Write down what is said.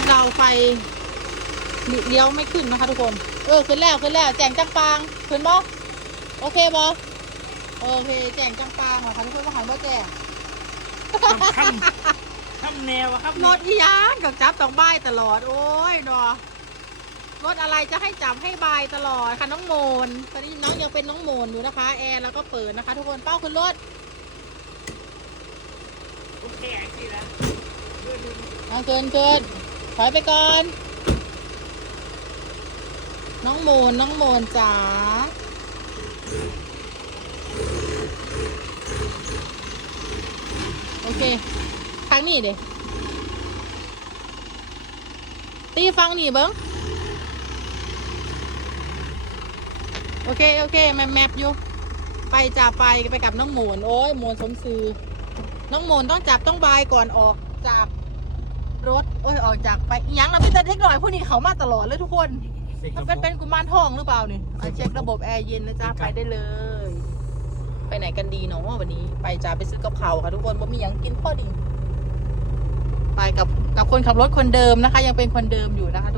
ถเราไฟเลี้ยวไม่ขึ้นนะคะทุกคน เออขึ้นแล้วขึ้นแล้วแจงจังปางขึ้นบ่โอเคบ่โอเคแจงจังปางเหรอคะทุกคนมาหันบ่แจงคำคำแนวอะครับรถอีหยานกับจับต้องบายตลอด โอ้ยดอรถอะไรจะให้จับให้บายตลอดค่ะน้องโมน ตอนนี้น้องยังเป็นน้องโมนอยู่นะคะ แอร์แล้วก็เปิดนะคะ ทุกคนเป้าขึ้นรถโอเคไอ้ที่นะเอาเกินเกิน ถอยไปก่อน น้องโมนน้องโมนจ๋าโอเคทางนี้เด้ตีฟังนี่เบิ้งโอเค โอเค แมปแมปอยู่ ไปจ่าไปไปกับน้องโมนโอ้ยโมนสมซือน้องโมนต้องจับต้องบายก่อนออกจาก รถโอ้ยออกจากไปอิหยังเราเป็นแต่เล็กหน่อยผู้นี้เขามาตลอดเลยทุกคนมันเป็นเป็นกุมารทองหรือเปล่านี่เอาเช็คระบบแอร์เย็นนะจ๊ะไปได้เลย ไปไหนกันดีเนาะวันนี้ ไปจ้าไปซื้อกับเขาวค่ะทุกคนว่ามีหยังกินพอดี ไปกับกับคนขับรถคนเดิมนะคะ ยังเป็นคนเดิมอยู่นะคะทุก